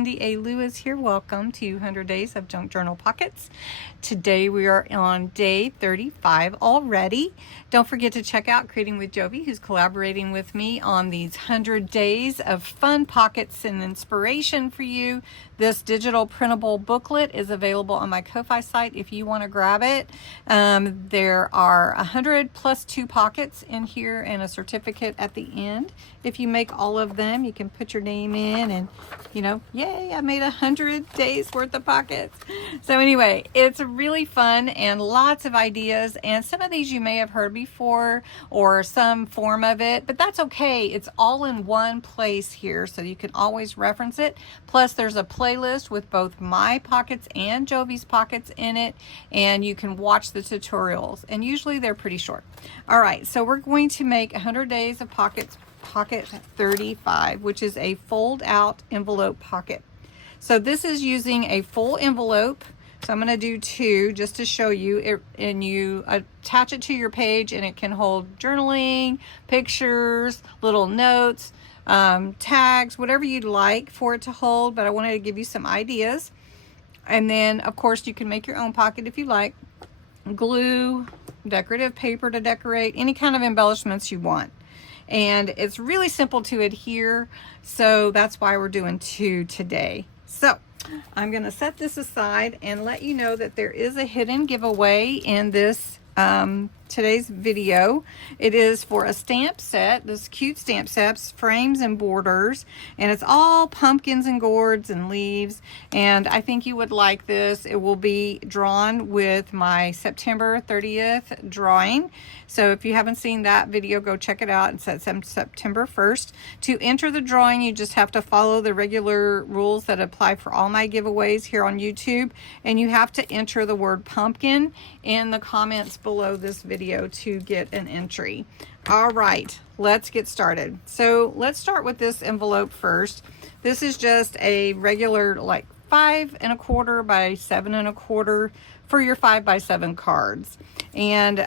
Cindy A. Lewis here. Welcome to 100 Days of Junk Journal Pockets. Today we are on day 35 already. Don't forget to check out Creating with Jovi, who's collaborating with me on these 100 days of fun pockets and inspiration for you. This digital printable booklet is available on my Ko-Fi site if you want to grab it. There are 100 plus 2 pockets in here and a certificate at the end. If you make all of them, you can put your name in and, you know, yay, I made 100 days worth of pockets. So anyway, it's really fun and lots of ideas, and some of these you may have heard before or some form of it, but that's okay. It's all in one place here, so you can always reference it. Plus there's a playlist with both my pockets and Jovi's pockets in it, and you can watch the tutorials, and usually they're pretty short. All right, so we're going to make 100 days of pockets, pocket 35, which is a fold out envelope pocket. So this is using a full envelope. So I'm going to do 2 just to show you it, and you attach it to your page, and it can hold journaling, pictures, little notes, tags, whatever you'd like for it to hold, but I wanted to give you some ideas. And then of course you can make your own pocket if you like. Glue, decorative paper to decorate, any kind of embellishments you want. And it's really simple to adhere, so that's why we're doing 2 today. So I'm going to set this aside and let you know that there is a hidden giveaway in this today's video. It is for a stamp set, this cute stamp sets, frames and borders, and it's all pumpkins and gourds and leaves, and I think you would like this. It will be drawn with my September 30th drawing. So if you haven't seen that video, go check it out. It's at September 1st. To enter the drawing, you just have to follow the regular rules that apply for all my giveaways here on YouTube, and you have to enter the word pumpkin in the comments below this video to get an entry. All right, let's get started. So let's start with this envelope first. This is just a regular like 5 1/4 by 7 1/4 for your 5 by 7 cards, and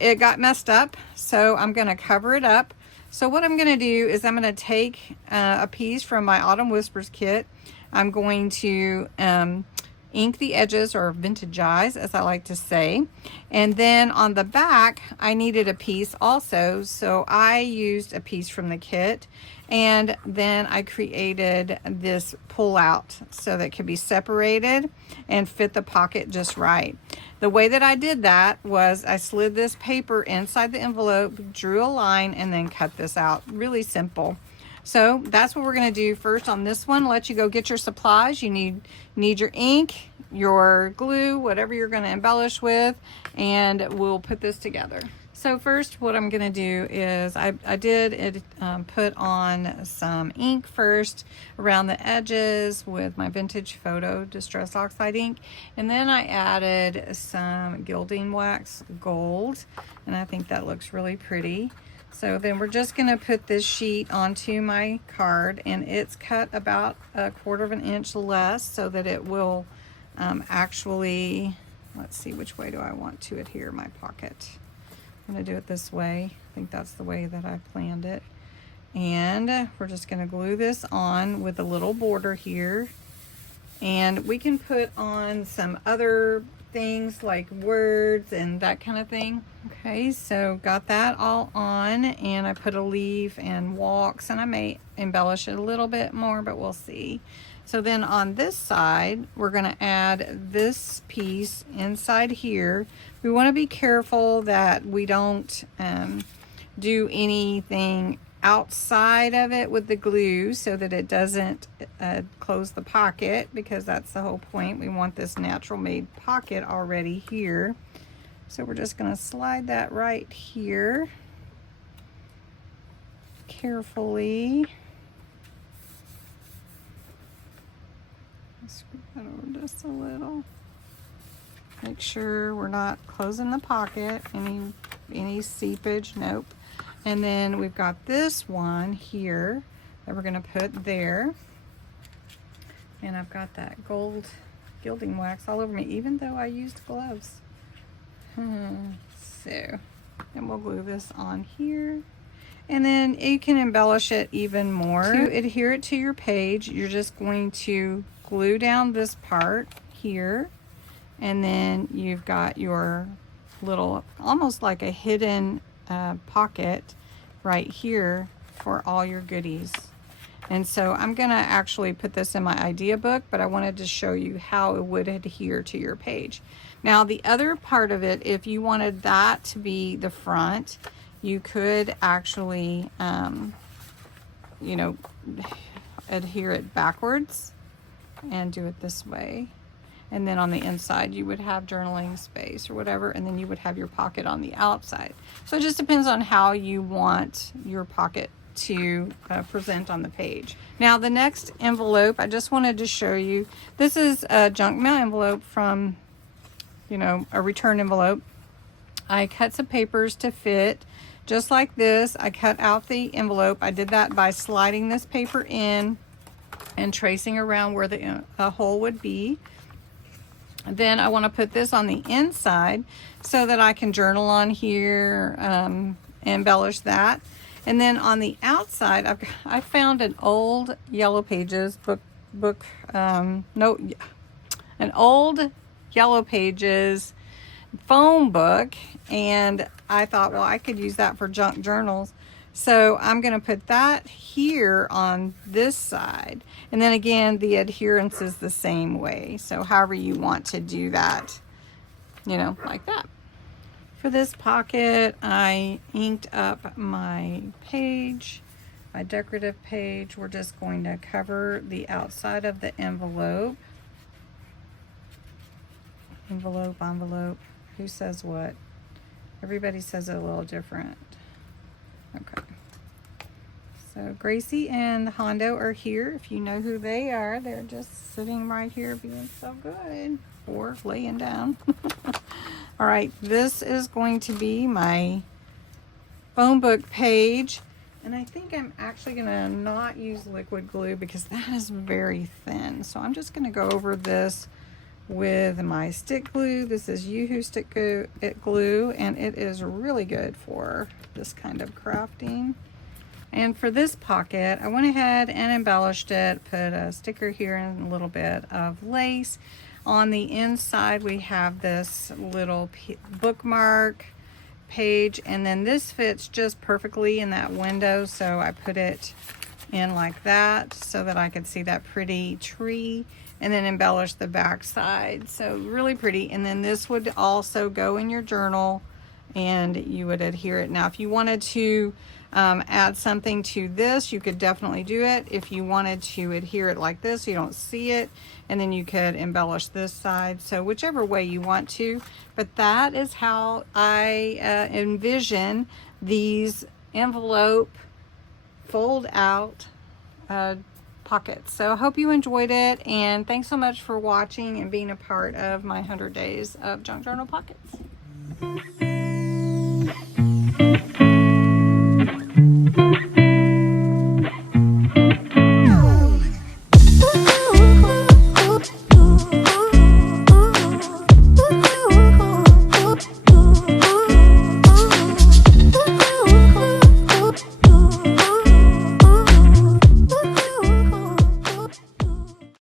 it got messed up, so I'm going to cover it up. So what I'm going to do is I'm going to take a piece from my Autumn Whispers kit. I'm going to ink the edges, or vintagize as I like to say, and then on the back I needed a piece also, so I used a piece from the kit, and then I created this pull out so that it could be separated and fit the pocket just right. The way that I did that was I slid this paper inside the envelope, drew a line, and then cut this out. Really simple. So that's what we're going to do first on this one. Let you go get your supplies. You need your ink, your glue, whatever you're going to embellish with, and we'll put this together. So first what I'm going to do is I did put on some ink first around the edges with my Vintage Photo Distress Oxide ink, and then I added some gilding wax gold, and I think that looks really pretty. So then we're just going to put this sheet onto my card, and it's cut about 1/4 inch less so that it will actually, let's see, which way do I want to adhere my pocket? I'm going to do it this way. I think that's the way that I planned it. And we're just going to glue this on with a little border here. And we can put on some other things like words and that kind of thing. Okay, so got that all on, and I put a leaf and walks, and I may embellish it a little bit more, but we'll see. So then on this side, we're going to add this piece inside here. We want to be careful that we don't do anything outside of it with the glue so that it doesn't close the pocket, because that's the whole point. We want this natural made pocket already here. So we're just going to slide that right here carefully. Screw that over just a little. Make sure we're not closing the pocket, any seepage, nope. And then we've got this one here that we're going to put there. And I've got that gold gilding wax all over me, even though I used gloves. So, and we'll glue this on here. And then you can embellish it even more. To adhere it to your page, you're just going to glue down this part here, and then you've got your little, almost like a hidden pocket right here for all your goodies. And so I'm gonna actually put this in my idea book, but I wanted to show you how it would adhere to your page. Now the other part of it, if you wanted that to be the front, you could actually, you know, adhere it backwards and do it this way. And then on the inside, you would have journaling space or whatever, and then you would have your pocket on the outside. So it just depends on how you want your pocket to present on the page. Now the next envelope, I just wanted to show you, this is a junk mail envelope from, you know, a return envelope. I cut some papers to fit just like this. I cut out the envelope. I did that by sliding this paper in and tracing around where the hole would be. Then I want to put this on the inside so that I can journal on here, embellish that. And then on the outside, I found an old Yellow Pages an old Yellow Pages phone book, and I thought, well, I could use that for junk journals. So I'm going to put that here on this side. And then again, the adherence is the same way. So however you want to do that, you know, like that. For this pocket, I inked up my page, my decorative page. We're just going to cover the outside of the envelope. Envelope. Who says what? Everybody says it a little different. Okay. So Gracie and Hondo are here. If you know who they are, they're just sitting right here being so good, or laying down. All right, this is going to be my phone book page. And I think I'm actually gonna not use liquid glue because that is very thin. So I'm just gonna go over this with my stick glue. This is Yoo-Hoo stick glue, and it is really good for this kind of crafting. And for this pocket, I went ahead and embellished it, put a sticker here and a little bit of lace. On the inside, we have this little bookmark page, and then this fits just perfectly in that window, so I put it in like that so that I could see that pretty tree, and then embellish the back side. So really pretty. And then this would also go in your journal, and you would adhere it. Now if you wanted to add something to this, you could definitely do it. If you wanted to adhere it like this so you don't see it, and then you could embellish this side. So whichever way you want to, but that is how I envision these envelope fold out pockets. So I hope you enjoyed it, and thanks so much for watching and being a part of my 100 days of Junk Journal Pockets.